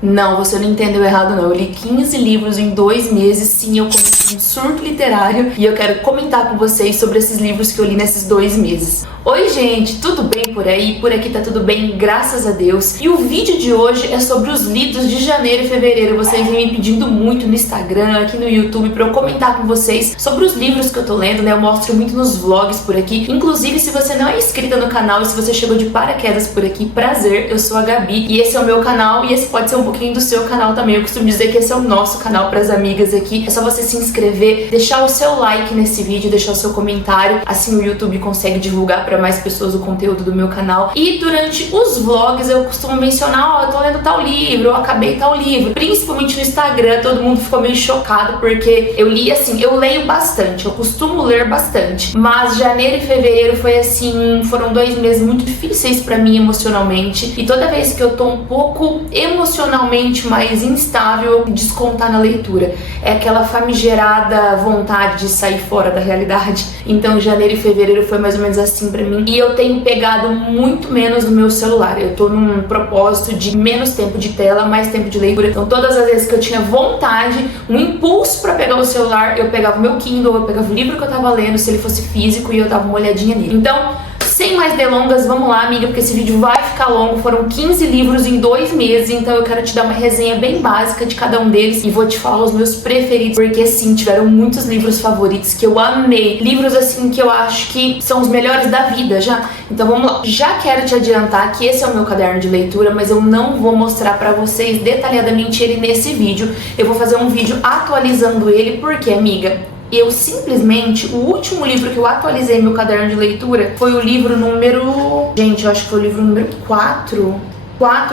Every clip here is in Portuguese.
Não, você não entendeu errado não. Eu li 15 livros em 2 meses. Sim, eu comecei um surto literário e eu quero comentar com vocês sobre esses livros que eu li nesses 2 meses. Oi gente, tudo bem por aí? Por aqui tá tudo bem, graças a Deus. E o vídeo de hoje é sobre os lidos de janeiro e fevereiro. Vocês vêm me pedindo muito no Instagram, aqui no YouTube, pra eu comentar com vocês sobre os livros que eu tô lendo, né? Eu mostro muito nos vlogs por aqui. Inclusive, se você não é inscrita no canal e se você chegou de paraquedas por aqui, prazer, eu sou a Gabi e esse é o meu canal e esse pode ser um pouquinho do seu canal também. Eu costumo dizer que esse é o nosso canal pras amigas aqui. É só você se inscrever, deixar o seu like nesse vídeo, deixar o seu comentário, assim o YouTube consegue divulgar pra mais pessoas o conteúdo do meu canal. E durante os vlogs eu costumo mencionar, ó, eu tô lendo tal livro, eu acabei tal livro. Principalmente no Instagram, todo mundo ficou meio chocado porque eu li assim, eu leio bastante, eu costumo ler bastante, mas janeiro e fevereiro foi assim, foram 2 meses muito difíceis pra mim emocionalmente, e toda vez que eu tô um pouco emocionalmente mais instável, eu descontar na leitura. É aquela famigerada vontade de sair fora da realidade. Então janeiro e fevereiro foi mais ou menos assim pra mim, e eu tenho pegado muito menos no meu celular. Eu tô num propósito de menos tempo de tela, mais tempo de leitura. Então todas as vezes que eu tinha vontade, um impulso pra pegar o celular, eu pegava o meu Kindle, eu pegava o livro que eu tava lendo, se ele fosse físico, e eu dava uma olhadinha nele. Então, sem mais delongas, vamos lá, amiga, porque esse vídeo vai ficar longo. Foram 15 livros em 2 meses, então eu quero te dar uma resenha bem básica de cada um deles e vou te falar os meus preferidos, porque sim, tiveram muitos livros favoritos que eu amei. Livros assim que eu acho que são os melhores da vida já. Então vamos lá. Já quero te adiantar que esse é o meu caderno de leitura, mas eu não vou mostrar pra vocês detalhadamente ele nesse vídeo. Eu vou fazer um vídeo atualizando ele, porque, amiga, eu simplesmente, o último livro que eu atualizei meu caderno de leitura foi o livro número... Gente, eu acho que foi o livro número 4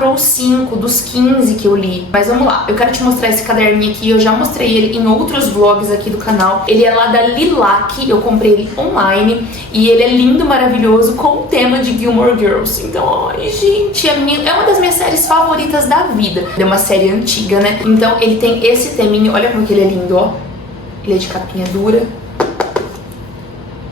ou 5 dos 15 que eu li. Mas vamos lá, eu quero te mostrar esse caderninho aqui. Eu já mostrei ele em outros vlogs aqui do canal. Ele é lá da Lilac, eu comprei ele online e ele é lindo, maravilhoso, com o tema de Gilmore Girls. Então, ai gente, é uma das minhas séries favoritas da vida. É uma série antiga, né? Então ele tem esse teminho, olha como que ele é lindo, ó. Ele é de capinha dura.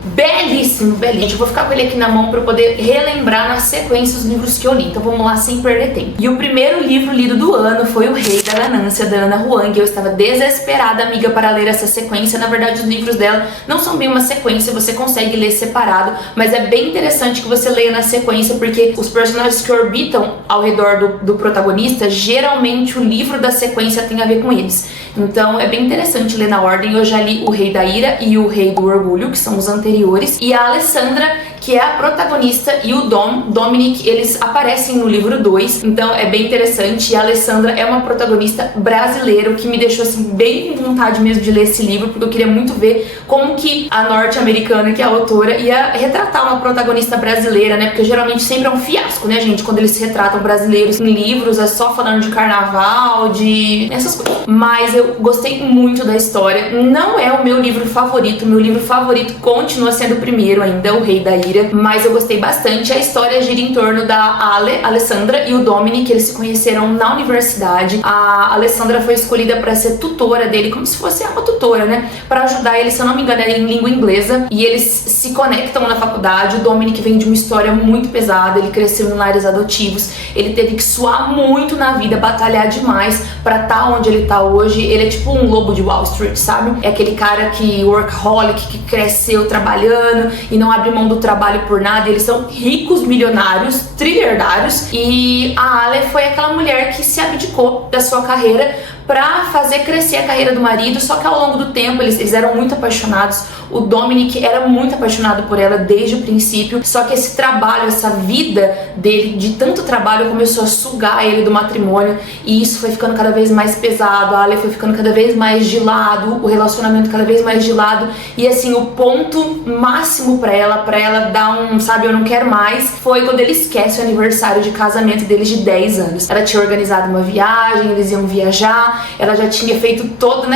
Belíssimo, belíssimo. Eu vou ficar com ele aqui na mão pra eu poder relembrar na sequência os livros que eu li. Então vamos lá, sem perder tempo. E o primeiro livro lido do ano foi O Rei da Ganância, da Ana Huang. Eu estava desesperada, amiga, para ler essa sequência. Na verdade, os livros dela não são bem uma sequência, você consegue ler separado, mas é bem interessante que você leia na sequência, porque os personagens que orbitam ao redor do protagonista, geralmente o livro da sequência tem a ver com eles. Então é bem interessante ler na ordem. Eu já li O Rei da Ira e O Rei do Orgulho, que são os anteriores. E a Alessandra, que é a protagonista, e o Dominic, eles aparecem no livro 2, então é bem interessante. E a Alessandra é uma protagonista brasileira, o que me deixou assim bem com vontade mesmo de ler esse livro, porque eu queria muito ver como que a norte-americana, que é a autora, ia retratar uma protagonista brasileira, né? Porque geralmente sempre é um fiasco, né, gente? Quando eles retratam brasileiros em livros, é só falando de carnaval, de essas coisas. Mas eu gostei muito da história. Não é o meu livro favorito, meu livro favorito continua sendo o primeiro ainda, O Rei da Ira, mas eu gostei bastante. A história gira em torno da Alessandra e o Dominic, eles se conheceram na universidade. A Alessandra foi escolhida para ser tutora dele, como se fosse uma tutora, né, para ajudar ele, se eu não me engano, em língua inglesa, e eles se conectam na faculdade. O Dominic vem de uma história muito pesada, ele cresceu em lares adotivos, ele teve que suar muito na vida, batalhar demais para estar onde ele tá hoje. Ele é tipo um lobo de Wall Street, sabe? É aquele cara que workaholic, que cresceu trabalhando e não abre mão do trabalho por nada. Eles são ricos, milionários, trilhardários, e a Ale foi aquela mulher que se abdicou da sua carreira pra fazer crescer a carreira do marido. Só que ao longo do tempo eles eram muito apaixonados. O Dominic era muito apaixonado por ela desde o princípio, só que esse trabalho, essa vida dele de tanto trabalho começou a sugar ele do matrimônio, e isso foi ficando cada vez mais pesado. A Ale foi ficando cada vez mais de lado, o relacionamento cada vez mais de lado, e assim, o ponto máximo pra ela dar um, sabe, eu não quero mais, foi quando ele esquece o aniversário de casamento deles de 10 anos. Ela tinha organizado uma viagem, eles iam viajar, ela já tinha feito todo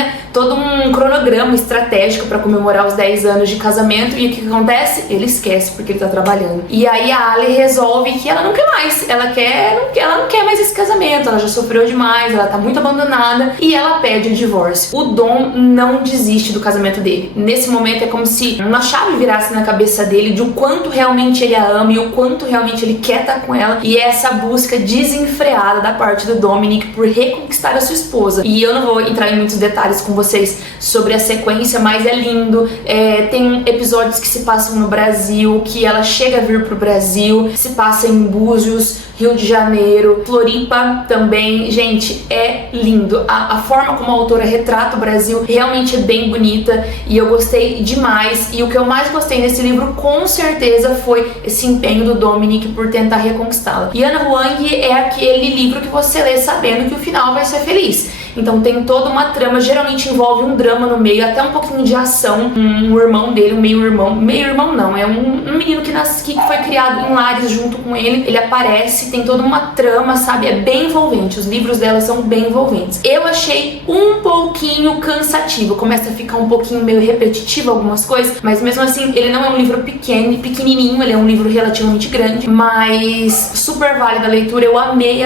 um cronograma estratégico pra comemorar os 10 anos de casamento, e o que acontece? Ele esquece porque ele tá trabalhando. E aí a Ale resolve que ela não quer mais, ela não quer mais esse casamento, ela já sofreu demais, ela tá muito abandonada, e ela pede o divórcio. O Dom não desiste do casamento dele. Nesse momento é como se uma chave virasse na cabeça dele de o quanto realmente ele a ama e o quanto realmente ele quer estar com ela, e essa busca desenfreada da parte do Dominic por reconquistar a sua esposa. E eu não vou entrar em muitos detalhes com vocês sobre a sequência, mas é lindo. Tem episódios que se passam no Brasil, que ela chega a vir pro Brasil, se passa em Búzios, Rio de Janeiro, Floripa também. Gente, é lindo. A forma como a autora retrata o Brasil realmente é bem bonita e eu gostei demais. E o que eu mais gostei nesse livro, com certeza, foi esse empenho do Dominic por tentar reconquistá-la. E Ana Huang é aquele livro que você lê sabendo que o final vai ser feliz. Então tem toda uma trama, geralmente envolve um drama no meio, até um pouquinho de ação. Um irmão dele, um meio-irmão não, é um menino que foi criado em lares junto com ele. Ele aparece, tem toda uma trama, sabe? É bem envolvente, os livros dela são bem envolventes. Eu achei um pouquinho cansativo, começa a ficar um pouquinho meio repetitivo algumas coisas, mas mesmo assim ele não é um livro pequenininho, ele é um livro relativamente grande, mas super válido a leitura. Eu amei,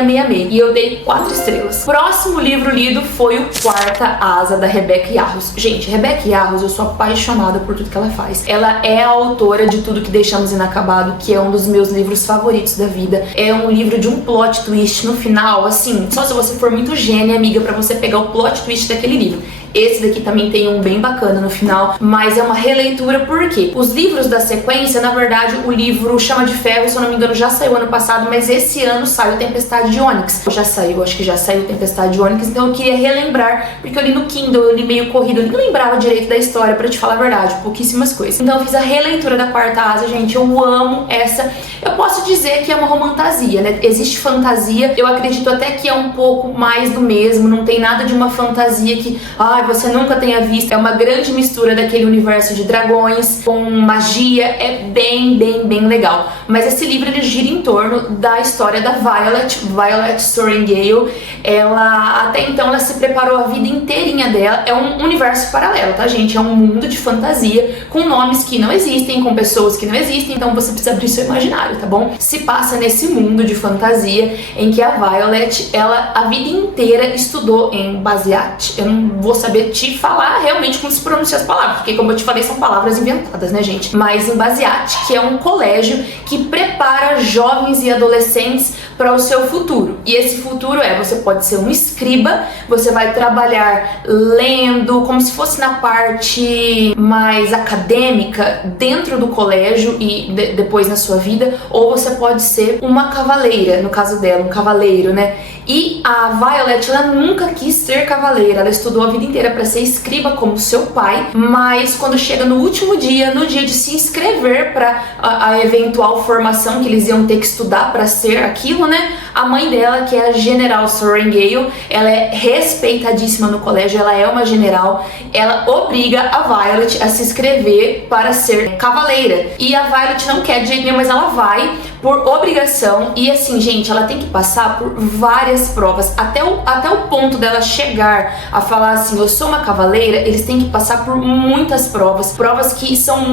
e eu dei 4 estrelas. Próximo livro lido foi o Quarta Asa, da Rebecca Yarros. Gente, Rebecca Yarros, eu sou apaixonada por tudo que ela faz. Ela é a autora de Tudo que Deixamos Inacabado, que é um dos meus livros favoritos da vida. É um livro de um plot twist no final, assim, só se você for muito gênia, amiga, pra você pegar o plot twist daquele livro. Esse daqui também tem um bem bacana no final, mas é uma releitura porque os livros da sequência, na verdade, o livro Chama de Ferro, se eu não me engano, já saiu ano passado, mas esse ano saiu Tempestade de Ônix. Já saiu, acho que já saiu Tempestade de Ônix, então eu queria relembrar, porque eu li no Kindle, eu li meio corrido, eu nem lembrava direito da história, pra te falar a verdade, pouquíssimas coisas. Então eu fiz a releitura da Quarta Asa, gente, eu amo essa. Eu posso dizer que é uma romantasia, né? Existe fantasia, eu acredito até que é um pouco mais do mesmo, não tem nada de uma fantasia que, você nunca tenha visto. É uma grande mistura daquele universo de dragões com magia, é bem legal. Mas esse livro ele gira em torno da história da Violet Sorrengail. Ela, até então, ela se preparou a vida inteirinha dela. É um universo paralelo, tá, gente? É um mundo de fantasia com nomes que não existem, com pessoas que não existem, então você precisa abrir seu imaginário, tá bom? Se passa nesse mundo de fantasia em que a Violet, ela a vida inteira estudou em Baziat. Eu não vou saber te falar realmente como se pronuncia as palavras, porque como eu te falei, são palavras inventadas, né, gente? Mas em Baziat, que é um colégio que prepara jovens e adolescentes para o seu futuro. E esse futuro você pode ser um escriba, você vai trabalhar lendo, como se fosse na parte mais acadêmica dentro do colégio e depois na sua vida, ou você pode ser uma cavaleira, no caso dela, um cavaleiro, né? E a Violet, ela nunca quis ser cavaleira, ela estudou a vida inteira para ser escriba como seu pai, mas quando chega no último dia, no dia de se inscrever para a eventual formação que eles iam ter que estudar para ser aquilo, né? A mãe dela, que é a General Sorrengail, ela é respeitadíssima no colégio, ela é uma general, ela obriga a Violet a se inscrever para ser cavaleira. E a Violet não quer de jeito nenhum, mas ela vai por obrigação. E assim, gente, ela tem que passar por várias provas, até o ponto dela chegar a falar assim, eu sou uma cavaleira. Eles têm que passar por muitas provas que são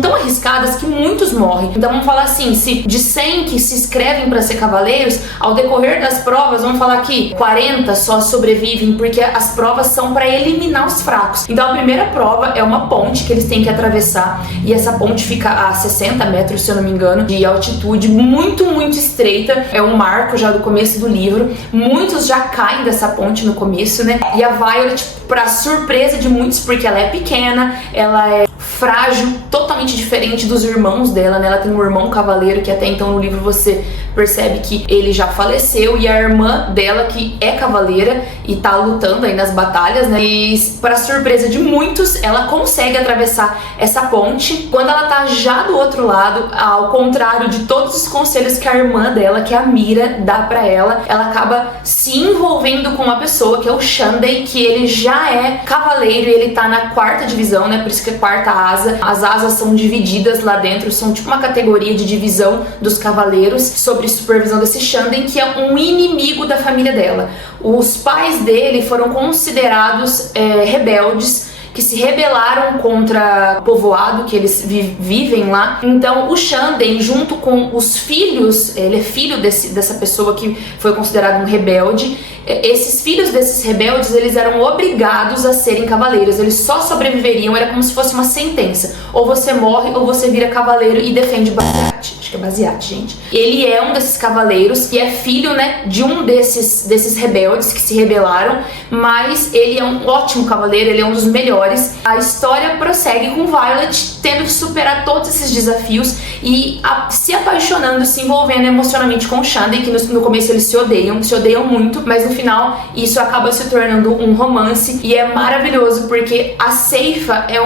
tão arriscadas que muitos morrem. Então vamos falar assim, se de 100 que se inscrevem para ser cavaleiros, ao decorrer das provas, vamos falar que 40 só sobrevivem, porque as provas são para eliminar os fracos. Então a primeira prova é uma ponte que eles têm que atravessar, e essa ponte fica a 60 metros, se eu não me engano, de altitude, muito estreita. É um marco já do começo do livro. Muitos já caem dessa ponte no começo, né? E a Violet, pra surpresa de muitos, porque ela é pequena, ela é frágil, totalmente diferente dos irmãos dela, né? Ela tem um irmão cavaleiro que até então no livro você percebe que ele já faleceu, e a irmã dela que é cavaleira e tá lutando aí nas batalhas, né? E para surpresa de muitos, ela consegue atravessar essa ponte. Quando ela tá já do outro lado, ao contrário de todos os conselhos que a irmã dela, que é a Mira, dá pra ela acaba se envolvendo com uma pessoa que é o Shandei, que ele já é cavaleiro e ele tá na 4ª divisão, né? Por isso que é 4ª asa. As asas são divididas lá dentro, são tipo uma categoria de divisão dos cavaleiros, sob supervisão desse Shandei, que é um inimigo da família dela. Os pais dele foram considerados rebeldes que se rebelaram contra o povoado que eles vivem lá. Então o Xanden, junto com os filhos, ele é filho dessa pessoa que foi considerado um rebelde, esses filhos desses rebeldes, eles eram obrigados a serem cavaleiros, eles só sobreviveriam, era como se fosse uma sentença, ou você morre ou você vira cavaleiro e defende Baziate, acho que é Baziate, gente. Ele é um desses cavaleiros e é filho, né, de um desses rebeldes que se rebelaram, mas ele é um ótimo cavaleiro, ele é um dos melhores. A história prossegue com Violet tendo que superar todos esses desafios e se apaixonando, se envolvendo emocionalmente com o Xanden, que no começo eles se odeiam muito, mas no final isso acaba se tornando um romance e é maravilhoso porque a ceifa é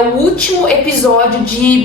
o último episódio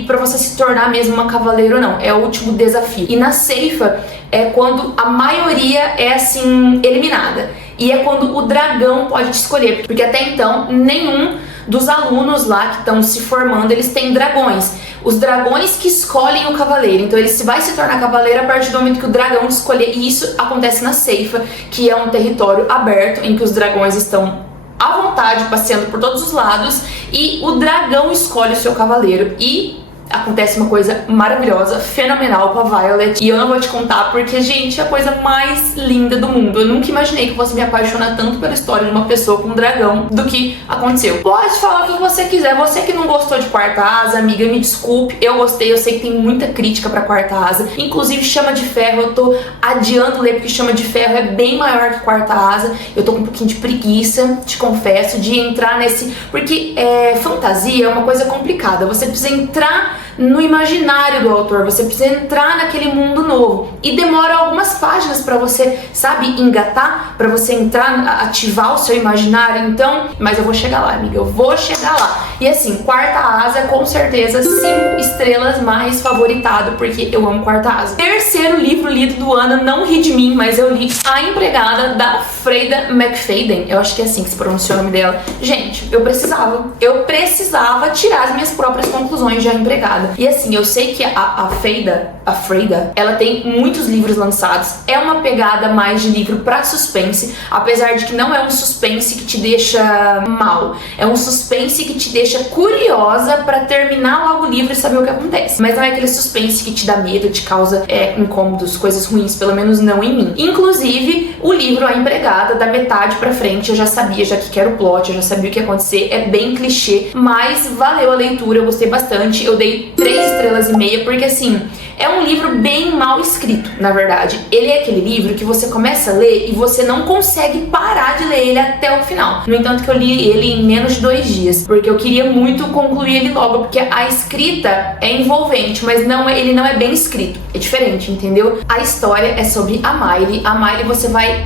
pra você se tornar mesmo uma cavaleiro ou não, é o último desafio. E na ceifa é quando a maioria é assim eliminada e é quando o dragão pode te escolher, porque até então nenhum dos alunos lá que estão se formando, eles têm dragões. Os dragões que escolhem o cavaleiro. Então ele vai se tornar cavaleiro a partir do momento que o dragão escolher. E isso acontece na ceifa, que é um território aberto em que os dragões estão à vontade, passeando por todos os lados, e o dragão escolhe o seu cavaleiro. E acontece uma coisa maravilhosa, fenomenal com a Violet, e eu não vou te contar porque, gente, é a coisa mais linda do mundo. Eu nunca imaginei que eu fosse me apaixonar tanto pela história de uma pessoa com um dragão do que aconteceu. Pode falar o que você quiser, você que não gostou de Quarta Asa, amiga, me desculpe, eu gostei, eu sei que tem muita crítica pra Quarta Asa, inclusive Chama de Ferro, eu tô adiando ler porque Chama de Ferro é bem maior que Quarta Asa, eu tô com um pouquinho de preguiça, te confesso, de entrar nesse, porque fantasia é uma coisa complicada, você precisa entrar no imaginário do autor, você precisa entrar naquele mundo novo e demora algumas páginas pra você, sabe, engatar, pra você entrar, ativar o seu imaginário. Então, mas eu vou chegar lá, amiga, eu vou chegar lá. E assim, Quarta Asa, com certeza 5 estrelas, mais favoritado, porque eu amo Quarta Asa. Terceiro livro lido do ano, não ri de mim, mas eu li A Empregada, da Freida McFadden, eu acho que é assim que se pronuncia o nome dela. Gente, eu precisava tirar as minhas próprias conclusões de A Empregada. E assim, eu sei que a Freida, ela tem muitos livros lançados, é uma pegada mais de livro pra suspense, apesar de que não é um suspense que te deixa mal, é um suspense que te deixa curiosa pra terminar logo o livro e saber o que acontece. Mas não é aquele suspense que te dá medo, te causa incômodos, coisas ruins, pelo menos não em mim. Inclusive, o livro A Empregada, da metade pra frente, eu já sabia, já que era o plot, eu já sabia o que ia acontecer, é bem clichê, mas valeu a leitura, eu gostei bastante, eu dei 3,5 estrelas, porque assim, é um livro bem mal escrito, na verdade. Ele é aquele livro que você começa a ler e você não consegue parar de ler ele até o final. No entanto que eu li ele em menos de 2 dias, porque eu queria muito concluir ele logo, porque a escrita é envolvente, mas ele não é bem escrito, é diferente, entendeu? A história é sobre a Miley. A Miley você vai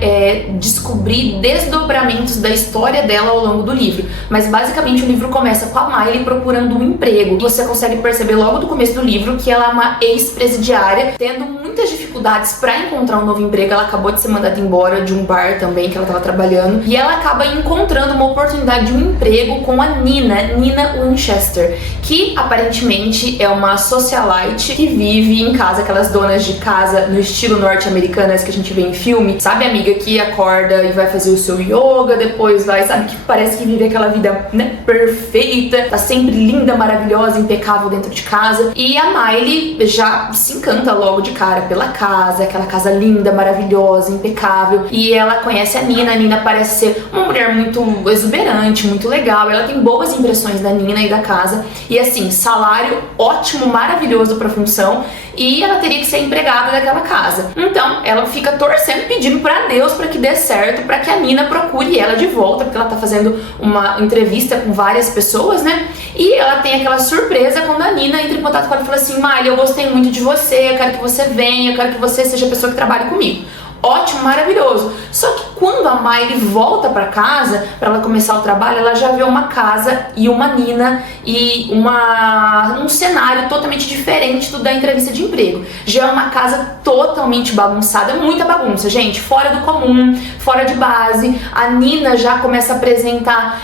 descobrir desdobramentos da história dela ao longo do livro, mas basicamente o livro começa com a Miley procurando um emprego. Você consegue perceber logo do começo do livro que ela é uma ex-presidiária, tendo muitas dificuldades pra encontrar um novo emprego. Ela acabou de ser mandada embora de um bar também que ela tava trabalhando, e ela acaba encontrando uma oportunidade de um emprego com a Nina Winchester, que aparentemente é uma socialite que vive em casa, aquelas donas de casa no estilo norte-americano que a gente vê em filme, sabe, amiga, que acorda e vai fazer o seu yoga, depois vai, sabe, que parece que vive aquela vida, né, perfeita, tá sempre linda, maravilhosa, impecável dentro de casa. E a Miley já se encanta logo de cara pela casa, aquela casa linda, maravilhosa, impecável, e ela conhece a Nina parece ser uma mulher muito exuberante, muito legal, ela tem boas impressões da Nina e da casa, e assim, salário ótimo, maravilhoso pra função, e ela teria que ser empregada daquela casa. Então, ela fica torcendo, pedindo pra Deus pra que dê certo, pra que a Nina procure ela de volta, porque ela tá fazendo uma entrevista com várias pessoas, né? E ela tem aquela surpresa quando a Nina entra em contato com ela e fala assim: Miley, eu gostei muito de você, eu quero que você venha, eu quero que você seja a pessoa que trabalhe comigo. Ótimo, maravilhoso. Só que quando a Miley volta pra casa, pra ela começar o trabalho, ela já vê uma casa e uma Nina e um cenário totalmente diferente do da entrevista de emprego. Já é uma casa totalmente bagunçada, muita bagunça, gente, fora do comum, fora de base. A Nina já começa a apresentar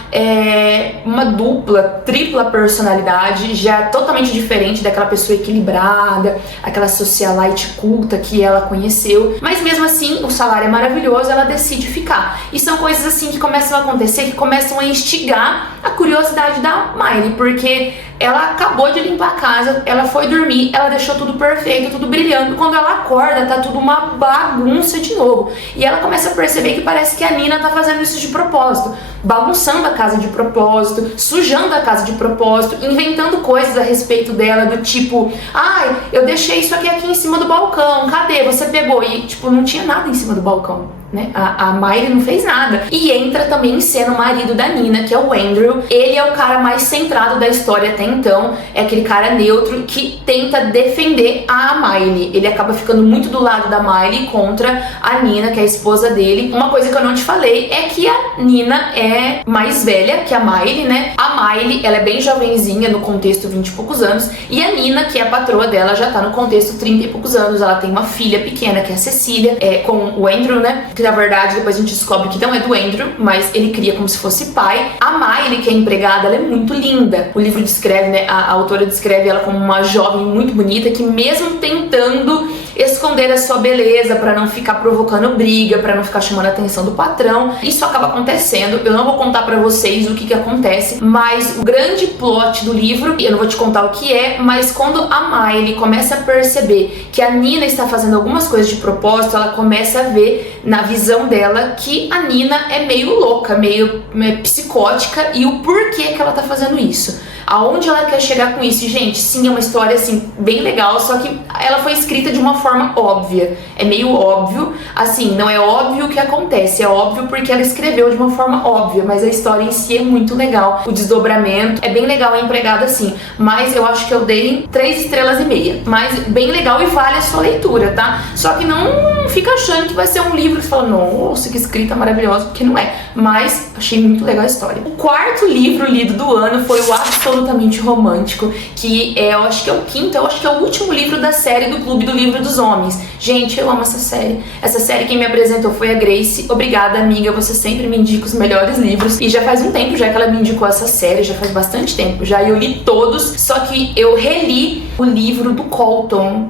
uma dupla, tripla personalidade, já totalmente diferente daquela pessoa equilibrada, aquela socialite culta que ela conheceu. Mas mesmo assim, o salário é maravilhoso, ela decide identificar. E são coisas assim que começam a acontecer, que começam a instigar a curiosidade da Miley, porque ela acabou de limpar a casa, ela foi dormir, ela deixou tudo perfeito, tudo brilhando. Quando ela acorda, tá tudo uma bagunça de novo. E ela começa a perceber que parece que a Nina tá fazendo isso de propósito, bagunçando a casa de propósito, sujando a casa de propósito, inventando coisas a respeito dela, do tipo, ai, eu deixei isso aqui em cima do balcão, cadê? Você pegou? E, tipo, não tinha nada em cima do balcão, né? A Miley não fez nada. E entra também em cena o marido da Nina, que é o Andrew. Ele é o cara mais centrado da história até então, é aquele cara neutro que tenta defender a Miley. Ele acaba ficando muito do lado da Miley contra a Nina, que é a esposa dele. Uma coisa que eu não te falei é que a Nina é mais velha que a Miley, né? A Miley, ela é bem jovenzinha, no contexto 20 e poucos anos, e a Nina, que é a patroa dela, já tá no contexto 30 e poucos anos. Ela tem uma filha pequena, que é a Cecília, com o Andrew, né? Que na verdade depois a gente descobre que não é do Andrew, mas ele cria como se fosse pai. A Miley, que é empregada, ela é muito linda. O livro descreve, né? A autora descreve ela como uma jovem muito bonita, que mesmo tentando esconder a sua beleza para não ficar provocando briga, para não ficar chamando a atenção do patrão, isso acaba acontecendo. Eu não vou contar para vocês o que acontece, mas o grande plot do livro, eu não vou te contar o que é, mas quando a Miley começa a perceber que a Nina está fazendo algumas coisas de propósito, ela começa a ver na visão dela que a Nina é meio louca, meio psicótica, e o porquê que ela tá fazendo isso. Aonde ela quer chegar com isso? E, gente, sim, é uma história, assim, bem legal, só que ela foi escrita de uma forma óbvia. É meio óbvio, assim, não é óbvio o que acontece, é óbvio porque ela escreveu de uma forma óbvia, mas a história em si é muito legal. O desdobramento é bem legal, é empregado assim, mas eu acho que eu dei 3,5 estrelas, mas bem legal e vale a sua leitura, tá? Só que não fica achando que vai ser um livro que você fala, nossa, que escrita maravilhosa, porque não é. Mas achei muito legal a história. O quarto livro lido do ano foi o Absolutamente Romântico, que eu acho que é o quinto, eu acho que é o último livro da série do Clube do Livro dos Homens. Gente, eu amo essa série. Essa série quem me apresentou foi a Grace. Obrigada, amiga, você sempre me indica os melhores livros. E já faz um tempo já que ela me indicou essa série, já faz bastante tempo. Já eu li todos, só que eu reli o livro do Colton,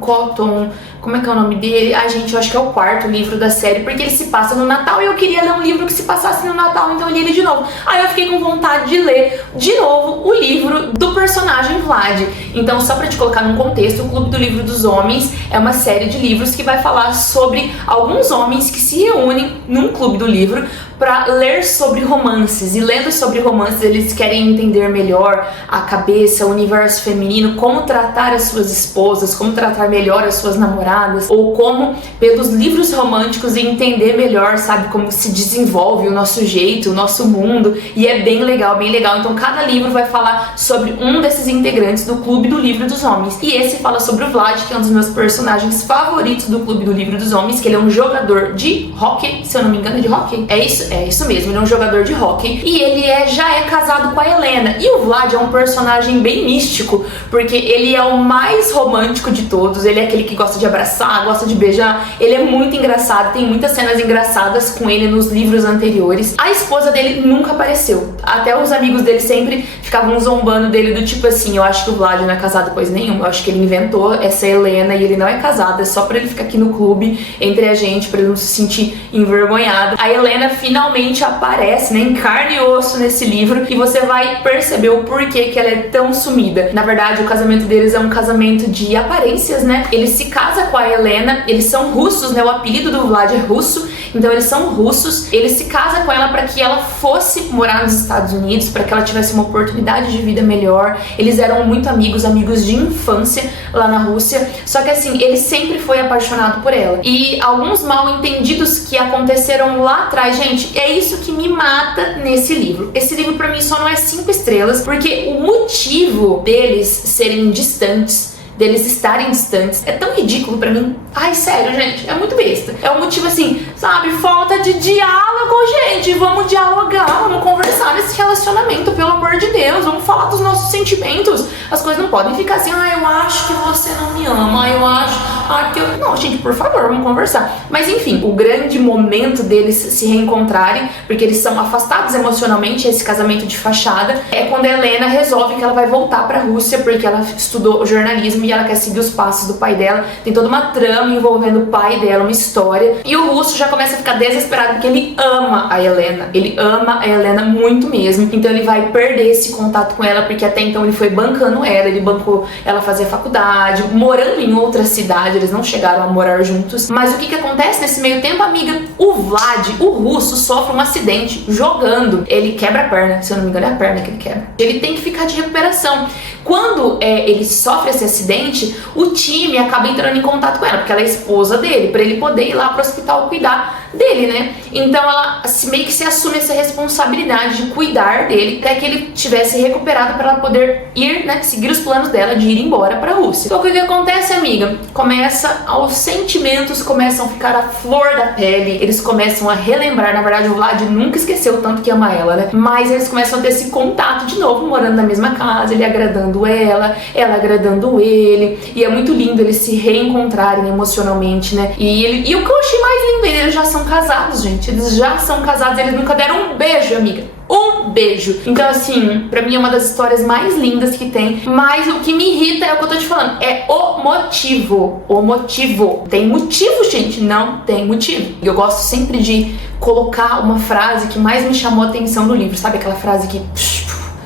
como é que é o nome dele? Ai, gente, eu acho que é o quarto livro da série, porque ele se passa no Natal e eu queria ler um livro que se passasse no Natal, então eu li ele de novo. Aí eu fiquei com vontade de ler de novo o livro do personagem Vlad. Então, só pra te colocar num contexto, o Clube do Livro dos Homens é uma série de livros que vai falar sobre alguns homens que se reúnem num clube do livro para ler sobre romances. E lendo sobre romances, eles querem entender melhor a cabeça, o universo feminino, como tratar as suas esposas, como tratar melhor as suas namoradas, ou como, pelos livros românticos, entender melhor, sabe, como se desenvolve o nosso jeito, o nosso mundo. E é bem legal, bem legal. Então cada livro vai falar sobre um desses integrantes do Clube do Livro dos Homens. E esse fala sobre o Vlad, que é um dos meus personagens favoritos do Clube do Livro dos Homens, que ele é um jogador de hóquei, se eu não me engano, é de hóquei. É isso mesmo, ele é um jogador de hóquei. E ele já é casado com a Helena. E o Vlad é um personagem bem místico, porque ele é o mais romântico de todos. Ele é aquele que gosta de abraçar, gosta de beijar. Ele é muito engraçado, tem muitas cenas engraçadas com ele nos livros anteriores. A esposa dele nunca apareceu. Até os amigos dele sempre ficavam zombando dele, do tipo assim, eu acho que o Vlad não é casado coisa nenhuma, eu acho que ele inventou essa Helena e ele não é casado, é só pra ele ficar aqui no clube, entre a gente, pra ele não se sentir envergonhado. A Helena finalmente aparece, né, em carne e osso nesse livro, e você vai perceber o porquê que ela é tão sumida. Na verdade, o casamento deles é um casamento de aparências, né? Ele se casa com a Helena, eles são russos, né? O apelido do Vlad é russo, então eles são russos. Ele se casa com ela para que ela fosse morar nos Estados Unidos, para que ela tivesse uma oportunidade de vida melhor. Eles eram muito amigos de infância lá na Rússia, só que assim, ele sempre foi apaixonado por ela. E alguns mal entendidos que aconteceram lá atrás, gente, é isso que me mata nesse livro. Esse livro pra mim só não é 5 estrelas, porque o motivo deles serem distantes, deles estarem distantes, é tão ridículo pra mim. Ai, sério, gente, é muito besta. É um motivo assim, sabe, falta de diálogo, gente. Vamos dialogar, vamos conversar nesse relacionamento, pelo amor amor de Deus, vamos falar dos nossos sentimentos. As coisas não podem ficar assim, eu acho que você não me ama, eu acho que eu... Não, gente, por favor, vamos conversar. Mas enfim, o grande momento deles se reencontrarem, porque eles são afastados emocionalmente, esse casamento de fachada, é quando a Helena resolve que ela vai voltar pra Rússia, porque ela estudou jornalismo e ela quer seguir os passos do pai dela. Tem toda uma trama envolvendo o pai dela, uma história. E o russo já começa a ficar desesperado porque ele ama a Helena. Ele ama a Helena muito mesmo. Então ele vai perder esse contato com ela, porque até então ele foi bancando ela, ele bancou ela fazer faculdade, morando em outra cidade, eles não chegaram a morar juntos. Mas o que acontece nesse meio tempo, amiga? O Vlad, o russo, sofre um acidente jogando. Ele quebra a perna, se eu não me engano é a perna que ele quebra. Ele tem que ficar de recuperação. Quando ele sofre esse acidente, o time acaba entrando em contato com ela, porque ela é esposa dele, pra ele poder ir lá pro hospital cuidar dele, né? Então ela meio que se assume essa responsabilidade de cuidar dele até que ele tivesse recuperado para ela poder ir, né, seguir os planos dela de ir embora pra Rússia. Então o que acontece, amiga? Os sentimentos começam a ficar à flor da pele, eles começam a relembrar, na verdade o Vlad nunca esqueceu tanto que ama ela, né? Mas eles começam a ter esse contato de novo, morando na mesma casa, ele agradando ela agradando ele, e é muito lindo eles se reencontrarem emocionalmente, né? E o que eu achei mais lindo, eles já são casados, gente, eles já são casados, eles nunca deram um beijo, amiga. Um beijo. Então, assim, pra mim é uma das histórias mais lindas que tem. Mas o que me irrita é o que eu tô te falando. É o motivo. O motivo. Tem motivo, gente? Não tem motivo. Eu gosto sempre de colocar uma frase que mais me chamou a atenção no livro. Sabe aquela frase que...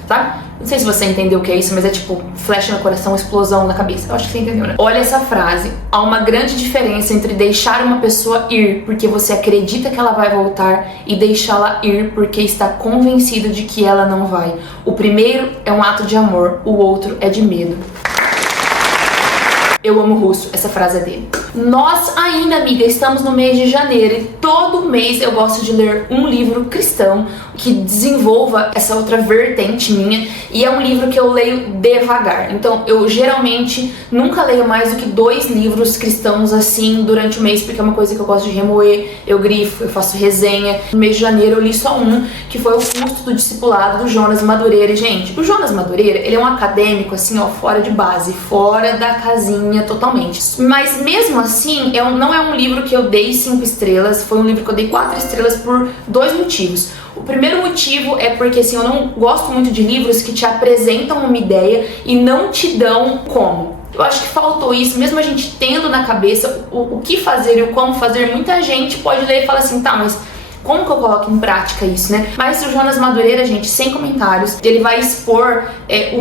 Sabe? Não sei se você entendeu o que é isso, mas é tipo flecha no coração, explosão na cabeça. Eu acho que você entendeu, né? Olha essa frase. Há uma grande diferença entre deixar uma pessoa ir porque você acredita que ela vai voltar e deixá-la ir porque está convencido de que ela não vai. O primeiro é um ato de amor, o outro é de medo. Eu amo o russo, essa frase é dele. Nós ainda, amiga, estamos no mês de janeiro e todo mês eu gosto de ler um livro cristão que desenvolva essa outra vertente minha, e é um livro que eu leio devagar. Então eu geralmente nunca leio mais do que 2 livros cristãos assim durante o mês, porque é uma coisa que eu gosto de remoer, eu grifo, eu faço resenha. No mês de janeiro eu li só um, que foi O Custo do Discipulado, do Jonas Madureira. E, gente, o Jonas Madureira, ele é um acadêmico assim, ó, fora de base, fora da casinha totalmente. Mas mesmo assim, não é um livro que eu dei 5 estrelas, foi um livro que eu dei 4 estrelas por 2 motivos. O primeiro motivo é porque, assim, eu não gosto muito de livros que te apresentam uma ideia e não te dão como. Eu acho que faltou isso, mesmo a gente tendo na cabeça o que fazer e o como fazer, muita gente pode ler e falar assim, tá, mas como que eu coloco em prática isso, né? Mas o Jonas Madureira, gente, sem comentários, ele vai expor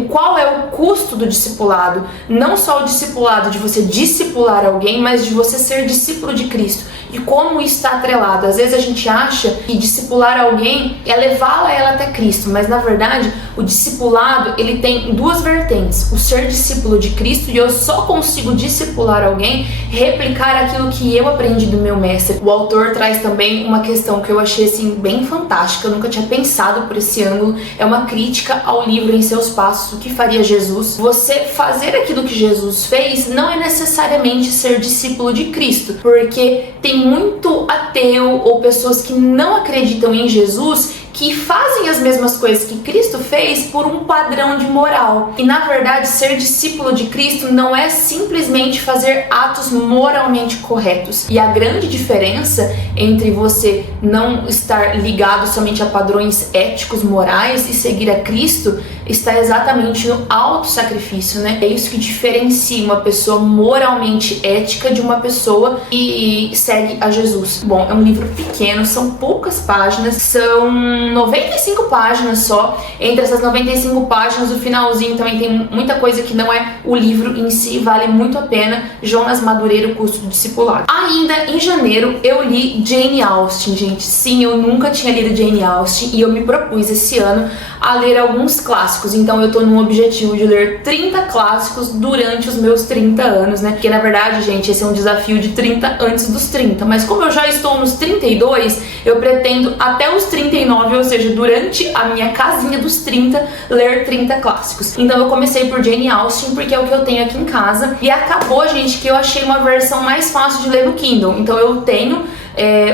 qual é o custo do discipulado. Não só o discipulado de você discipular alguém, mas de você ser discípulo de Cristo. E como isso está atrelado. Às vezes a gente acha que discipular alguém é levá-la ela até Cristo, mas na verdade o discipulado, ele tem 2 vertentes. O ser discípulo de Cristo, e eu só consigo discipular alguém, replicar aquilo que eu aprendi do meu mestre. O autor traz também uma questão que eu achei assim bem fantástica, eu nunca tinha pensado por esse ângulo. É uma crítica ao livro Em Seus Passos, o que faria Jesus. Você fazer aquilo que Jesus fez não é necessariamente ser discípulo de Cristo, porque tem muito ateu ou pessoas que não acreditam em Jesus que fazem as mesmas coisas que Cristo fez por um padrão de moral. E na verdade, ser discípulo de Cristo não é simplesmente fazer atos moralmente corretos. E a grande diferença entre você não estar ligado somente a padrões éticos, morais e seguir a Cristo está exatamente no autossacrifício, né? É isso que diferencia uma pessoa moralmente ética de uma pessoa que segue a Jesus. Bom, é um livro pequeno, são poucas páginas, são 95 páginas só. Entre essas 95 páginas, o finalzinho também tem muita coisa que não é o livro em si, vale muito a pena. Jonas Madureira, O Custo do Discipulado. Ainda em janeiro eu li Jane Austen, gente. Sim, eu nunca tinha lido Jane Austen e eu me propus esse ano a ler alguns clássicos. Então eu tô num objetivo de ler 30 clássicos durante os meus 30 anos, né? Porque na verdade, gente, esse é um desafio de 30 antes dos 30. Mas como eu já estou nos 32, eu pretendo até os 39, ou seja, durante a minha casinha dos 30, ler 30 clássicos. Então eu comecei por Jane Austen, porque é o que eu tenho aqui em casa. E acabou, gente, que eu achei uma versão mais fácil de ler no Kindle. Então eu tenho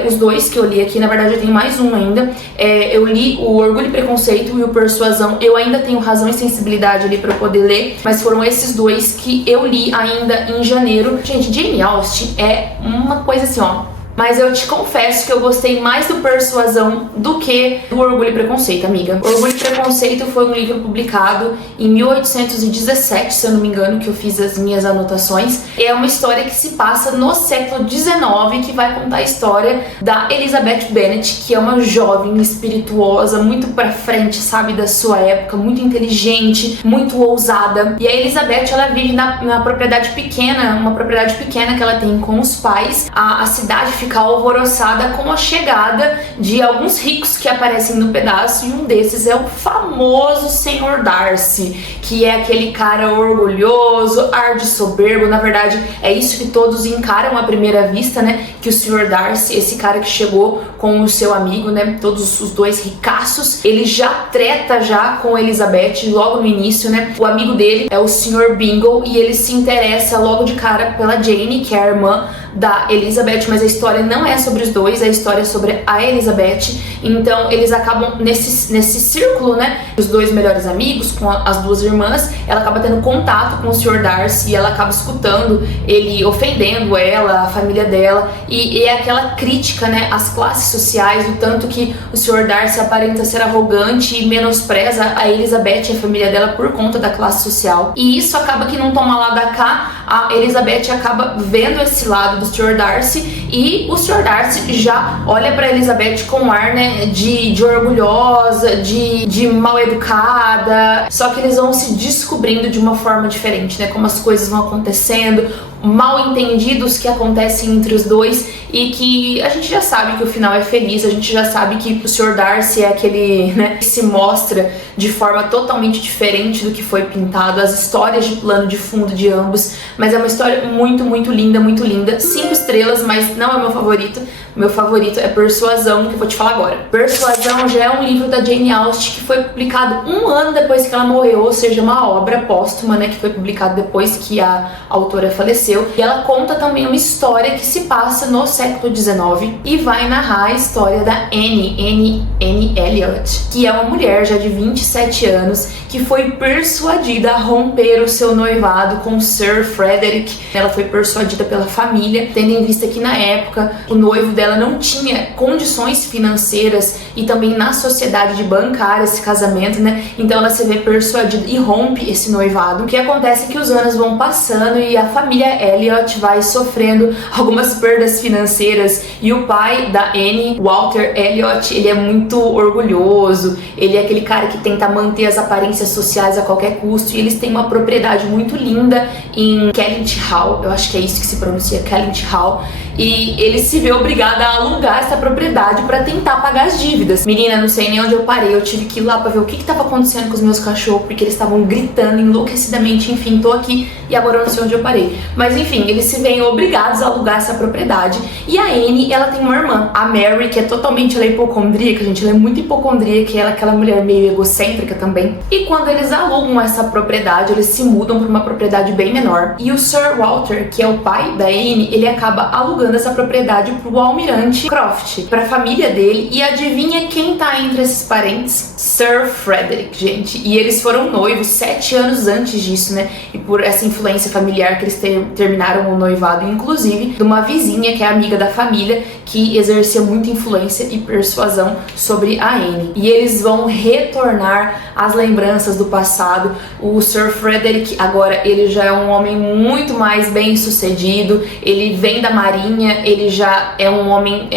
os dois que eu li aqui, na verdade eu tenho mais um ainda. Eu li o Orgulho e Preconceito e o Persuasão. Eu ainda tenho Razão e Sensibilidade ali pra eu poder ler, mas foram esses dois que eu li ainda em janeiro. Gente, Jane Austen é uma coisa assim, ó. Mas eu te confesso que eu gostei mais do Persuasão do que do Orgulho e Preconceito, amiga. Orgulho e Preconceito foi um livro publicado em 1817, se eu não me engano, que eu fiz as minhas anotações. É uma história que se passa no século XIX, que vai contar a história da Elizabeth Bennet, que é uma jovem espirituosa, muito pra frente, sabe, da sua época, muito inteligente, muito ousada. E a Elizabeth, ela vive na propriedade pequena, uma propriedade pequena que ela tem com os pais. A cidade fica alvoroçada com a chegada de alguns ricos que aparecem no pedaço, e um desses é o famoso Sr. Darcy, que é aquele cara orgulhoso, ar de soberbo. Na verdade, é isso que todos encaram à primeira vista, né? Que o Sr. Darcy, esse cara que chegou com o seu amigo, né? Todos os dois ricaços, ele já treta já com Elizabeth logo no início, né? O amigo dele é o Sr. Bingle e ele se interessa logo de cara pela Jane, que é a irmã da Elizabeth, mas a história não é sobre os dois, a história é sobre a Elizabeth. Então eles acabam nesse círculo, né, os dois melhores amigos com as duas irmãs. Ela acaba tendo contato com o Sr. Darcy e ela acaba escutando ele ofendendo ela, a família dela, e é aquela crítica, né, às classes sociais, o tanto que o Sr. Darcy aparenta ser arrogante e menospreza a Elizabeth e a família dela por conta da classe social. E isso acaba que não toma lá da cá, a Elizabeth acaba vendo esse lado do Sr. Darcy, e o Sr. Darcy já olha pra Elizabeth com um ar, né, de orgulhosa, de mal educada. Só que eles vão se descobrindo de uma forma diferente, né, como as coisas vão acontecendo, mal entendidos que acontecem entre os dois, e que a gente já sabe que o final é feliz. A gente já sabe que o Sr. Darcy é aquele, né, que se mostra de forma totalmente diferente do que foi pintado, as histórias de plano de fundo de ambos. Mas é uma história muito, muito linda, muito linda. 5 estrelas, mas não é o meu favorito. Meu favorito é Persuasão, que eu vou te falar agora. Persuasão já é um livro da Jane Austen que foi publicado 1 ano depois que ela morreu, ou seja, uma obra póstuma, né, que foi publicada depois que a autora faleceu. E ela conta também uma história que se passa no século XIX e vai narrar a história da Anne Elliot, que é uma mulher já de 27 anos que foi persuadida a romper o seu noivado com Sir Frederick. Ela foi persuadida pela família, tendo em vista que na época o noivo dela não tinha condições financeiras e também na sociedade de bancar esse casamento, né? Então ela se vê persuadida e rompe esse noivado. O que acontece é que os anos vão passando e a família Elliot vai sofrendo algumas perdas financeiras, e o pai da Anne, Walter Elliot, ele é muito orgulhoso, ele é aquele cara que tenta manter as aparências sociais a qualquer custo, e eles têm uma propriedade muito linda em Kellynch Hall, eu acho que é isso que se pronuncia, Kellynch Hall, e ele se vê obrigado a alugar essa propriedade para tentar pagar as dívidas. Menina, não sei nem onde eu parei, eu tive que ir lá para ver o que estava acontecendo com os meus cachorros, porque eles estavam gritando enlouquecidamente. Enfim, tô aqui e agora eu não sei onde eu parei. Mas enfim, eles se veem obrigados a alugar essa propriedade. E a Anne, ela tem uma irmã, a Mary, que é totalmente, ela é hipocondríaca, gente, ela é muito hipocondríaca, ela é aquela mulher meio egocêntrica também. E quando eles alugam essa propriedade, eles se mudam para uma propriedade bem menor. E o Sir Walter, que é o pai da Anne, ele acaba alugando essa propriedade pro almirante Croft, pra família dele. E adivinha quem tá entre esses parentes? Sir Frederick, gente. E eles foram noivos 7 anos antes disso, né? E por essa influência familiar que eles terminaram o noivado, inclusive de uma vizinha que é amiga da família, que exercia muita influência e persuasão sobre a Anne. E eles vão retornar às lembranças do passado. O Sir Frederick agora, ele já é um homem muito mais bem sucedido, ele vem da marinha, ele já é um homem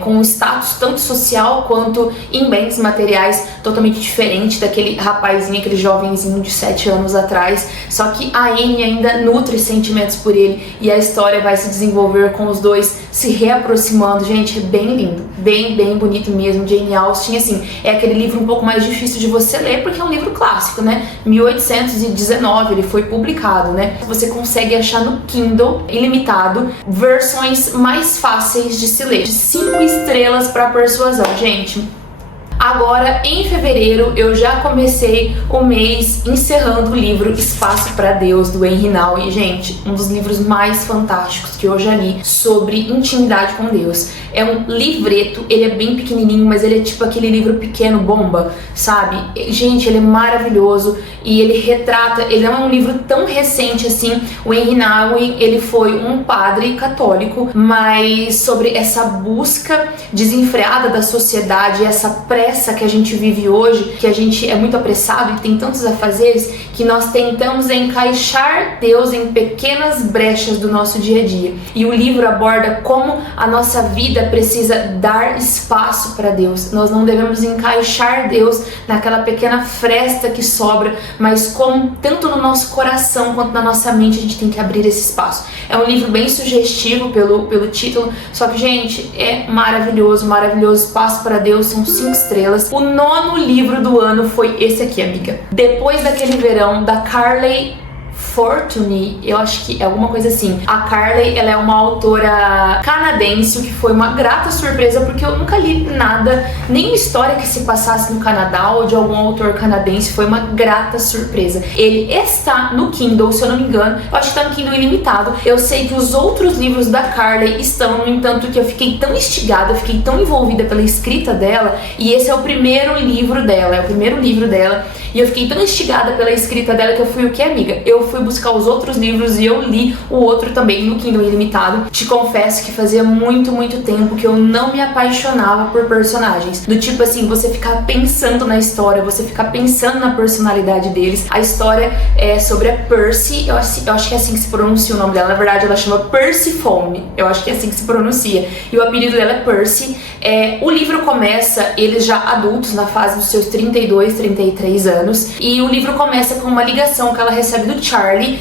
com um status tanto social quanto em bens materiais totalmente diferente daquele rapazinho, aquele jovenzinho de 7 anos atrás. Só que a Anne ainda nutre sentimentos por ele, e a história vai se desenvolver com os dois se reaproximando. Gente, é bem lindo, bem bonito mesmo. Jane Austen, assim, é aquele livro um pouco mais difícil de você ler, porque é um livro clássico, né? 1819 ele foi publicado, né? Você consegue achar no Kindle ilimitado versões mais fáceis de se ler. 5 estrelas para Persuasão, gente. Agora, em fevereiro, eu já comecei o mês encerrando o livro Espaço para Deus, do Henry Nouwen. E, gente, um dos livros mais fantásticos que eu já li sobre intimidade com Deus. É um livreto, ele é bem pequenininho, mas ele é tipo aquele livro pequeno bomba, sabe? Gente, ele é maravilhoso e ele retrata, ele não é um livro tão recente assim. O Henry Nouwen, ele foi um padre católico, mas sobre essa busca desenfreada da sociedade, essa pressa que a gente vive hoje, que a gente é muito apressado e tem tantos afazeres, que nós tentamos encaixar Deus em pequenas brechas do nosso dia a dia. E o livro aborda como a nossa vida precisa dar espaço para Deus. Nós não devemos encaixar Deus naquela pequena fresta que sobra, mas como tanto no nosso coração quanto na nossa mente a gente tem que abrir esse espaço. É um livro bem sugestivo pelo título, só que, gente, é maravilhoso, maravilhoso. Espaço para Deus, são 5 estrelas. O 9º livro do ano foi esse aqui, amiga. Depois daquele verão, da Carly Fortune, eu acho que é alguma coisa assim. A Carly, ela é uma autora canadense, o que foi uma grata surpresa, porque eu nunca li nada, nenhuma história que se passasse no Canadá ou de algum autor canadense. Foi uma grata surpresa. Ele está no Kindle, se eu não me engano. Eu acho que está no Kindle ilimitado. Eu sei que os outros livros da Carly estão, no entanto, que eu fiquei tão instigada, eu fiquei tão envolvida pela escrita dela, e esse é o primeiro livro dela, e eu fiquei tão instigada pela escrita dela que eu fui o que, amiga? Eu fui buscar os outros livros e eu li o outro também no Kindle ilimitado. Te confesso que fazia muito, muito tempo que eu não me apaixonava por personagens. Do tipo assim, você ficar pensando na história, você ficar pensando na personalidade deles. A história é sobre a Percy, eu acho que é assim que se pronuncia o nome dela. Na verdade, ela chama Persephone, eu acho que é assim que se pronuncia. E o apelido dela é Percy. O livro começa, eles já adultos, na fase dos seus 32, 33 anos. E o livro começa com uma ligação que ela recebe do Charlie,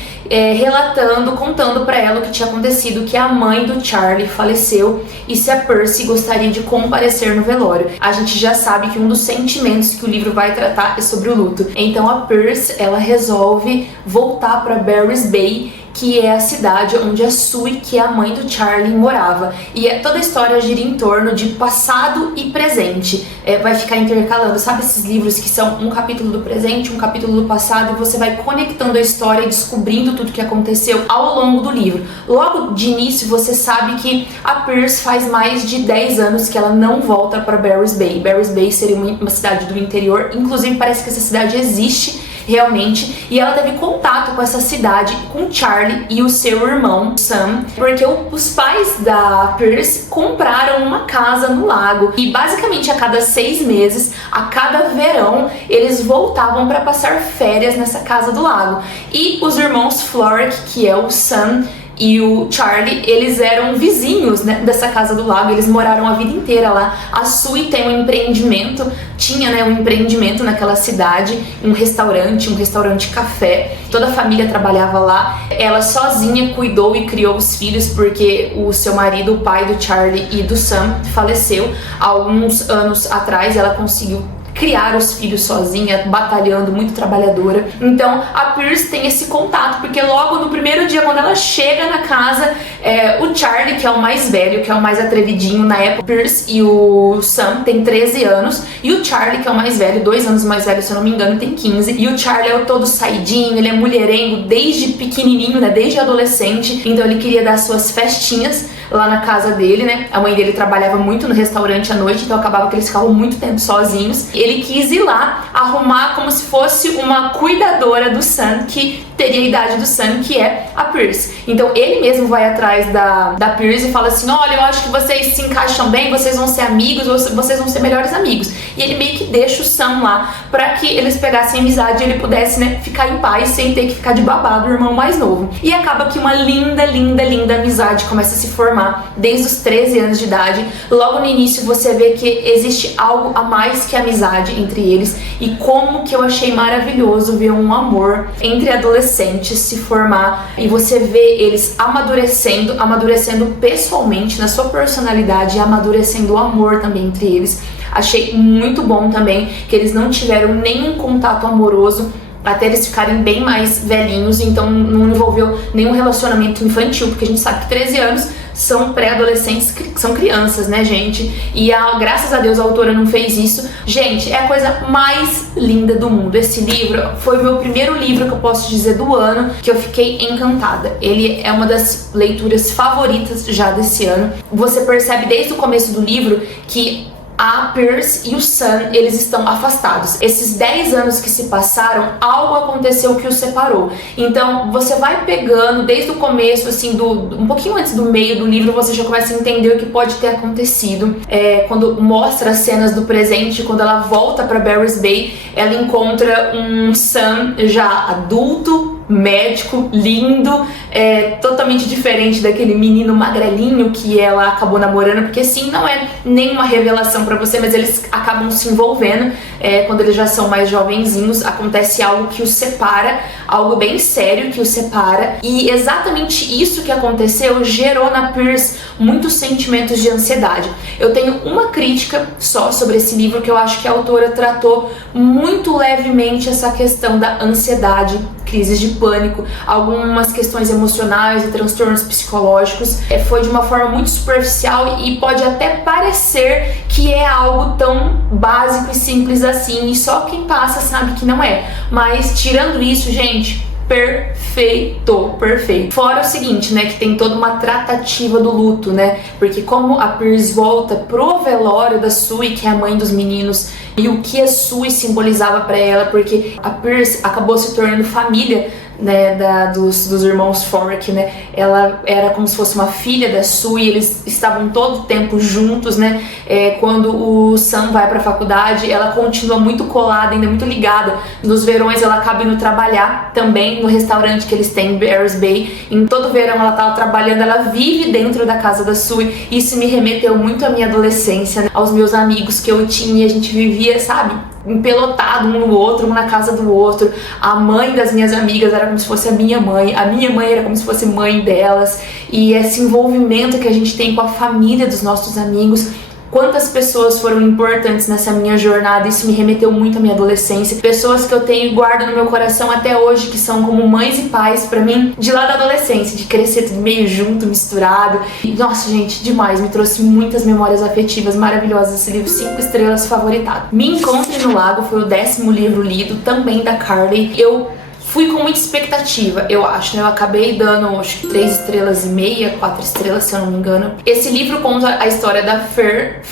contando pra ela o que tinha acontecido, que a mãe do Charlie faleceu e se a Percy gostaria de comparecer no velório. A gente já sabe que um dos sentimentos que o livro vai tratar é sobre o luto. Então a Percy, ela resolve voltar pra Barry's Bay, que é a cidade onde a Sue, que é a mãe do Charlie, morava. E toda a história gira em torno de passado e presente. Vai ficar intercalando, sabe esses livros que são um capítulo do presente, um capítulo do passado, e você vai conectando a história e descobrindo tudo que aconteceu ao longo do livro. Logo de início, você sabe que a Percy faz mais de 10 anos que ela não volta para Barry's Bay. Barry's Bay seria uma cidade do interior, inclusive parece que essa cidade existe realmente, e ela teve contato com essa cidade, com Charlie e o seu irmão Sam, porque os pais da Percy compraram uma casa no lago, e basicamente a cada 6 meses, a cada verão, eles voltavam para passar férias nessa casa do lago. E os irmãos Florrick, que é o Sam e o Charlie, eles eram vizinhos, né, dessa casa do lago, eles moraram a vida inteira lá. A Sue tem um empreendimento, um empreendimento naquela cidade, um restaurante café, toda a família trabalhava lá. Ela sozinha cuidou e criou os filhos, porque o seu marido, o pai do Charlie e do Sam, faleceu há alguns anos atrás. Ela conseguiu criar os filhos sozinha, batalhando, muito trabalhadora. Então a Percy tem esse contato, porque logo no primeiro dia, quando ela chega na casa, o Charlie, que é o mais velho, que é o mais atrevidinho na época, Percy e o Sam tem 13 anos, e o Charlie, que é o mais velho, 2 anos mais velho, se eu não me engano, tem 15, e o Charlie é o todo saidinho, ele é mulherengo desde pequenininho, né, desde adolescente, então ele queria dar suas festinhas lá na casa dele, né? A mãe dele trabalhava muito no restaurante à noite, então acabava que eles ficavam muito tempo sozinhos. Ele quis ir lá arrumar como se fosse uma cuidadora do Sam, que teria a idade do Sam, que é a Percy. Então ele mesmo vai atrás da Percy e fala assim: olha, eu acho que vocês se encaixam bem, vocês vão ser amigos, vocês vão ser melhores amigos. E ele meio que deixa o Sam lá pra que eles pegassem amizade e ele pudesse, né, ficar em paz sem ter que ficar de babado do irmão mais novo. E acaba que uma linda, linda, linda amizade começa a se formar desde os 13 anos de idade. Logo no início você vê que existe algo a mais que amizade entre eles, e como que eu achei maravilhoso ver um amor entre adolescentes se formar, e você vê eles amadurecendo pessoalmente na sua personalidade, e amadurecendo o amor também entre eles. Achei muito bom também que eles não tiveram nenhum contato amoroso até eles ficarem bem mais velhinhos, então não envolveu nenhum relacionamento infantil, porque a gente sabe que 13 anos são pré-adolescentes, são crianças, né, gente? E graças a Deus a autora não fez isso. Gente, é a coisa mais linda do mundo. Esse livro foi o meu primeiro livro que eu posso dizer do ano, que eu fiquei encantada. Ele é uma das leituras favoritas já desse ano. Você percebe desde o começo do livro que a Pierce e o Sam, eles estão afastados. Esses 10 anos que se passaram, algo aconteceu que os separou. Então, você vai pegando desde o começo, assim, um pouquinho antes do meio do livro, você já começa a entender o que pode ter acontecido. Quando mostra as cenas do presente, quando ela volta pra Barry's Bay, ela encontra um Sam já adulto, médico, lindo, totalmente diferente daquele menino magrelinho que ela acabou namorando, porque sim, não é nenhuma revelação pra você, mas eles acabam se envolvendo. Quando eles já são mais jovenzinhos, acontece algo que os separa, algo bem sério que os separa, e exatamente isso que aconteceu gerou na Pierce muitos sentimentos de ansiedade. Eu tenho uma crítica só sobre esse livro, que eu acho que a autora tratou muito levemente essa questão da ansiedade, crises de pânico, algumas questões emocionais e transtornos psicológicos. Foi de uma forma muito superficial e pode até parecer que é algo tão básico e simples assim, e só quem passa sabe que não é. Mas tirando isso, gente, perfeito, perfeito. Fora o seguinte, né, que tem toda uma tratativa do luto, né, porque como a Pierce volta pro velório da Sue, que é a mãe dos meninos, e o que a Sue simbolizava pra ela, porque a Pierce acabou se tornando família, né, dos irmãos Fork, né, ela era como se fosse uma filha da Sue, eles estavam todo o tempo juntos, né, quando o Sam vai pra faculdade, ela continua muito colada, ainda muito ligada. Nos verões ela acaba indo trabalhar também no restaurante que eles têm em Barry's Bay. Em todo verão ela tava trabalhando, ela vive dentro da casa da Sue. Isso me remeteu muito à minha adolescência, né, aos meus amigos que eu tinha, a gente vivia, sabe, empelotado um no outro, um na casa do outro. A mãe das minhas amigas era como se fosse a minha mãe era como se fosse mãe delas, e esse envolvimento que a gente tem com a família dos nossos amigos. Quantas pessoas foram importantes nessa minha jornada, isso me remeteu muito à minha adolescência. Pessoas que eu tenho e guardo no meu coração até hoje, que são como mães e pais pra mim, de lá da adolescência, de crescer tudo meio junto, misturado. E, nossa, gente, demais, me trouxe muitas memórias afetivas maravilhosas. Esse livro, 5 estrelas, favoritado. Me Encontre no Lago foi o 10º livro lido, também da Carley. Eu fui com muita expectativa, eu acho, né? Eu acabei dando, acho que 3 estrelas e meia, 4 estrelas, se eu não me engano. Esse livro conta a história da Fer,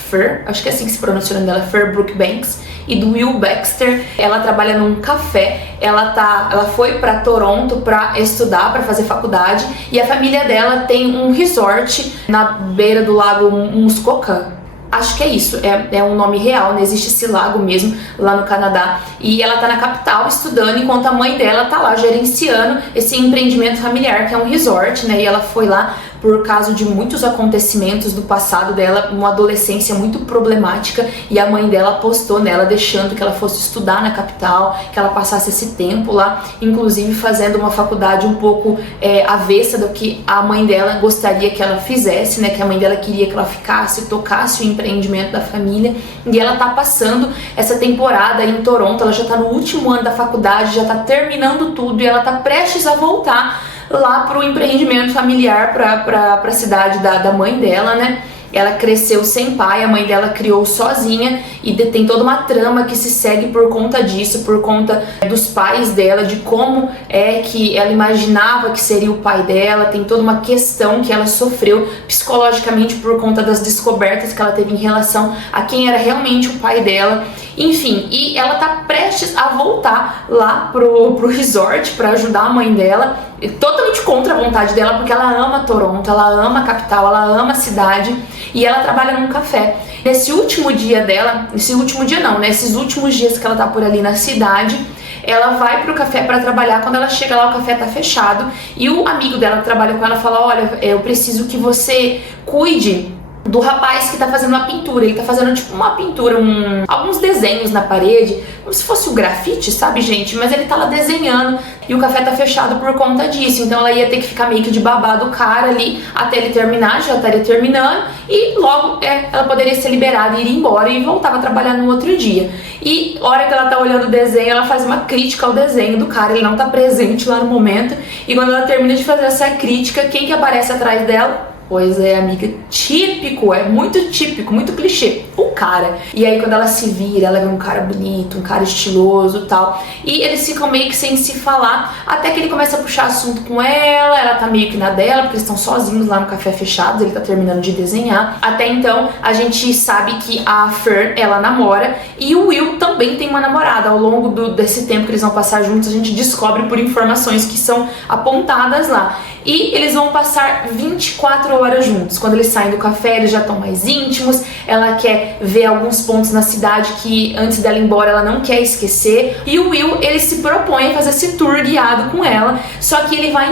acho que é assim que se pronuncia o nome dela, Fer Brookbanks, e do Will Baxter. Ela trabalha num café, ela foi pra Toronto pra estudar, pra fazer faculdade, e a família dela tem um resort na beira do lago Muskoka. Acho que é isso, é um nome real, né? Existe esse lago mesmo lá no Canadá, e ela tá na capital estudando, enquanto a mãe dela tá lá gerenciando esse empreendimento familiar, que é um resort, né? E ela foi lá por causa de muitos acontecimentos do passado dela, uma adolescência muito problemática, e a mãe dela apostou nela, deixando que ela fosse estudar na capital, que ela passasse esse tempo lá, inclusive fazendo uma faculdade um pouco avessa do que a mãe dela gostaria que ela fizesse, né? Que a mãe dela queria que ela ficasse, tocasse o empreendimento da família. E ela tá passando essa temporada em Toronto, ela já tá no último ano da faculdade, já tá terminando tudo, e ela tá prestes a voltar lá pro empreendimento familiar, pra cidade da mãe dela, né? Ela cresceu sem pai, a mãe dela criou sozinha, e tem toda uma trama que se segue por conta disso, por conta dos pais dela, de como é que ela imaginava que seria o pai dela. Tem toda uma questão que ela sofreu psicologicamente por conta das descobertas que ela teve em relação a quem era realmente o pai dela. Enfim, e ela tá prestes a voltar lá pro resort pra ajudar a mãe dela, totalmente contra a vontade dela, porque ela ama Toronto, ela ama a capital, ela ama a cidade, e ela trabalha num café. Nesse último dia dela, nesses últimos dias que ela tá por ali na cidade, ela vai pro café pra trabalhar. Quando ela chega lá, o café tá fechado, e o amigo dela que trabalha com ela fala: olha, eu preciso que você cuide do rapaz que tá fazendo uma pintura. Ele tá fazendo tipo uma pintura, alguns desenhos na parede, como se fosse o grafite, sabe, gente? Mas ele tá lá desenhando, e o café tá fechado por conta disso. Então ela ia ter que ficar meio que de babá do cara ali até ele terminar, já estaria terminando, e logo ela poderia ser liberada e ir embora, e voltava a trabalhar no outro dia. E a hora que ela tá olhando o desenho, ela faz uma crítica ao desenho do cara, ele não tá presente lá no momento, e quando ela termina de fazer essa crítica, quem que aparece atrás dela? Pois é, amiga, típico, é muito típico, muito clichê, o cara. E aí quando ela se vira, ela vê um cara bonito, um cara estiloso e tal. E eles ficam meio que sem se falar, até que ele começa a puxar assunto com ela tá meio que na dela, porque eles estão sozinhos lá no café fechado, ele tá terminando de desenhar. Até então, a gente sabe que a Fern, ela namora, e o Will também tem uma namorada. Ao longo desse tempo que eles vão passar juntos, a gente descobre por informações que são apontadas lá. E eles vão passar 24 horas juntos. Quando eles saem do café, eles já estão mais íntimos. Ela quer ver alguns pontos na cidade que antes dela ir embora ela não quer esquecer. E o Will, ele se propõe a fazer esse tour guiado com ela. Só que ele vai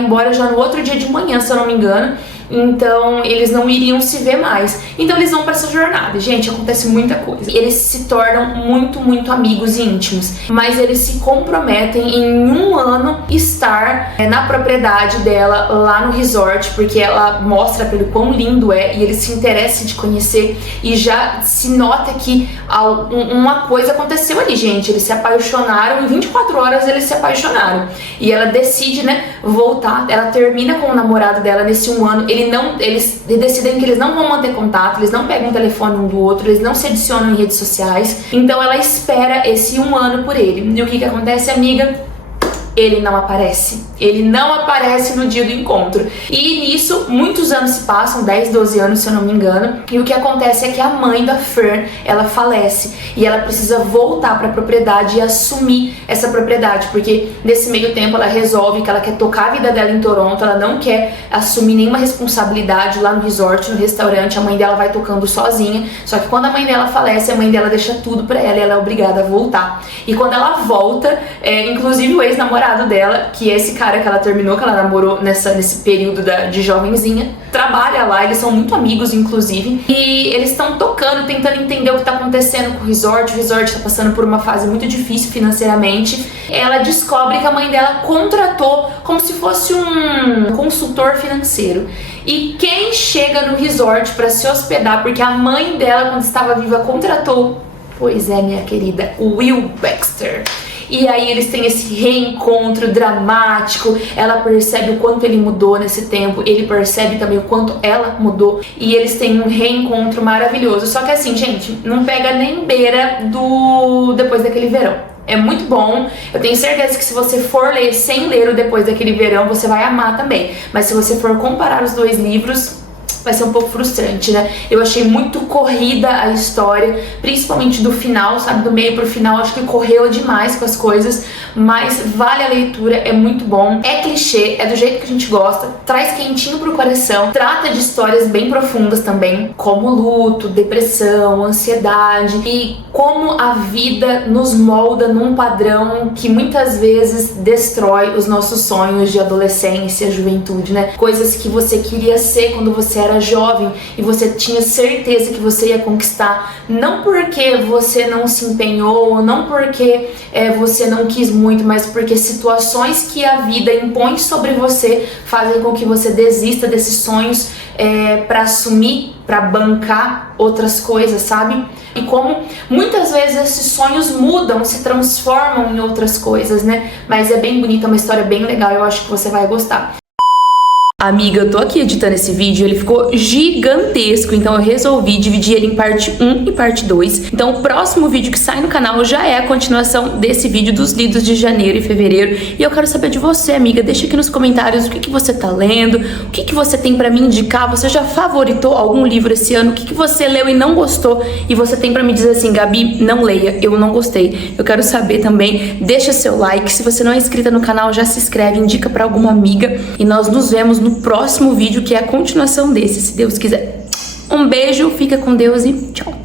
embora já no outro dia de manhã, se eu não me engano. Então eles não iriam se ver mais. Então eles vão pra essa jornada. Gente, acontece muita coisa. Eles se tornam muito, muito amigos e íntimos. Mas eles se comprometem em um ano estar na propriedade dela lá no resort, porque ela mostra pra ele quão lindo é e ele se interessa de conhecer. E já se nota que uma coisa aconteceu ali, gente. Eles se apaixonaram, em 24 horas eles se apaixonaram. E ela decide, né, voltar. Ela termina com o namorado dela nesse um ano. Eles decidem que eles não vão manter contato, eles não pegam o telefone um do outro, eles não se adicionam em redes sociais. Então ela espera esse um ano por ele. E o que acontece, amiga? Ele não aparece. Ele não aparece no dia do encontro. E nisso, muitos anos se passam, 10, 12 anos, se eu não me engano. E o que acontece é que a mãe da Fern, ela falece. E ela precisa voltar para a propriedade e assumir essa propriedade. Porque nesse meio tempo ela resolve que ela quer tocar a vida dela em Toronto. Ela não quer assumir nenhuma responsabilidade lá no resort, no restaurante. A mãe dela vai tocando sozinha. Só que quando a mãe dela falece, a mãe dela deixa tudo para ela e ela é obrigada a voltar. E quando ela volta, inclusive o ex-namorado dela, que é esse cara que ela terminou, que ela namorou nesse período de jovenzinha, trabalha lá, eles são muito amigos, inclusive, e eles estão tocando, tentando entender o que tá acontecendo com o resort tá passando por uma fase muito difícil financeiramente. Ela descobre que a mãe dela contratou como se fosse um consultor financeiro. E quem chega no resort para se hospedar, porque a mãe dela, quando estava viva, contratou, pois é, minha querida, o Will Baxter. E aí eles têm esse reencontro dramático, ela percebe o quanto ele mudou nesse tempo, ele percebe também o quanto ela mudou, e eles têm um reencontro maravilhoso. Só que assim, gente, não pega nem beira do Depois Daquele Verão. É muito bom, eu tenho certeza que se você for ler sem ler o Depois Daquele Verão, você vai amar também. Mas se você for comparar os dois livros, vai ser um pouco frustrante, né? Eu achei muito corrida a história, principalmente do final, sabe? Do meio pro final, acho que correu demais com as coisas, mas vale a leitura, é muito bom. É clichê, é do jeito que a gente gosta, traz quentinho pro coração, trata de histórias bem profundas também, como luto, depressão, ansiedade e como a vida nos molda num padrão que muitas vezes destrói os nossos sonhos de adolescência, juventude, né? Coisas que você queria ser quando você era jovem e você tinha certeza que você ia conquistar, não porque você não se empenhou, não porque você não quis muito, mas porque situações que a vida impõe sobre você fazem com que você desista desses sonhos para assumir, para bancar outras coisas, sabe? E como muitas vezes esses sonhos mudam, se transformam em outras coisas, né? Mas é bem bonita, uma história bem legal, eu acho que você vai gostar. Amiga, eu tô aqui editando esse vídeo, ele ficou gigantesco, então eu resolvi dividir ele em parte 1 e parte 2. Então o próximo vídeo que sai no canal já é a continuação desse vídeo dos lidos de janeiro e fevereiro. E eu quero saber de você, amiga, deixa aqui nos comentários o que você tá lendo, o que você tem pra me indicar, você já favoritou algum livro esse ano, o que você leu e não gostou e você tem pra me dizer assim, Gabi, não leia, eu não gostei. Eu quero saber também, deixa seu like, se você não é inscrita no canal, já se inscreve, indica pra alguma amiga e nós nos vemos no próximo vídeo, que é a continuação desse, se Deus quiser. Um beijo, fica com Deus e tchau!